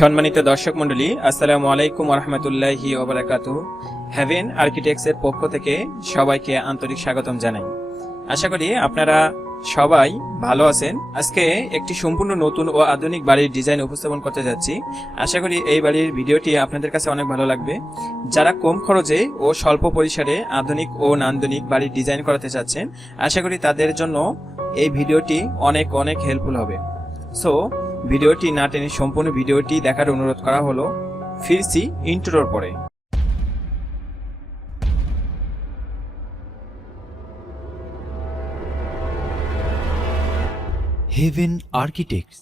সম্মানিত দর্শক মণ্ডলী, আসসালামু আলাইকুম ওয়া রাহমাতুল্লাহি ওয়া বারাকাতুহু। হেভেন আর্কিটেক্টসের পক্ষ থেকে সবাইকে আন্তরিক স্বাগতম জানাই। আশা করি আপনারা সবাই ভালো আছেন। আজকে একটি সম্পূর্ণ নতুন ও আধুনিক বাড়ির ডিজাইন উপস্থাপন করতে যাচ্ছি। আশা করি এই বাড়ির ভিডিওটি আপনাদের কাছে অনেক ভালো লাগবে। যারা কম খরচে ও স্বল্প পরিসরে আধুনিক ও নান্দনিক বাড়ির ডিজাইন করাতে চাচ্ছেন, আশা করি তাদের জন্য এই ভিডিওটি অনেক অনেক হেল্পফুল হবে। সো ভিডিওটি না টেনে সম্পূর্ণ ভিডিওটি দেখার অনুরোধ করা হলো। ফিরছি ইন্ট্রোর পরে। Heaven Architects.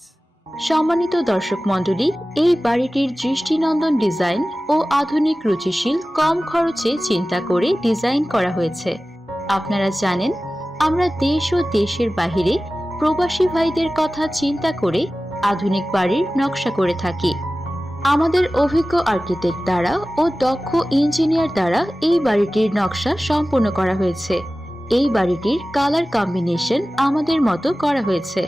সম্মানিত দর্শক মণ্ডলী, এই বাড়িটির দৃষ্টিনন্দন ডিজাইন ও আধুনিক রুচিশীল কম খরচে চিন্তা করে ডিজাইন করা হয়েছে। আপনারা জানেন, আমরা দেশ ও দেশের বাহিরে প্রবাসী ভাইদের কথা চিন্তা করে আধুনিক বাড়ির নকশা করে থাকি। আমাদের অভিজ্ঞ আর্কিটেক্ট দ্বারা ও দক্ষ ইঞ্জিনিয়ার দ্বারা এই বাড়িটির নকশা সম্পন্ন করা হয়েছে। এই বাড়িটির কালার কম্বিনেশন আমাদের মতো করা হয়েছে।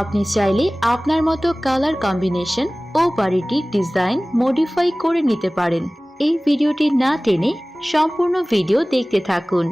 আপনি চাইলে আপনার মতো কালার কম্বিনেশন ও বাড়িটির ডিজাইন মডিফাই করে নিতে পারেন। এই ভিডিওটি না টেনে সম্পূর্ণ ভিডিও দেখতে থাকুন।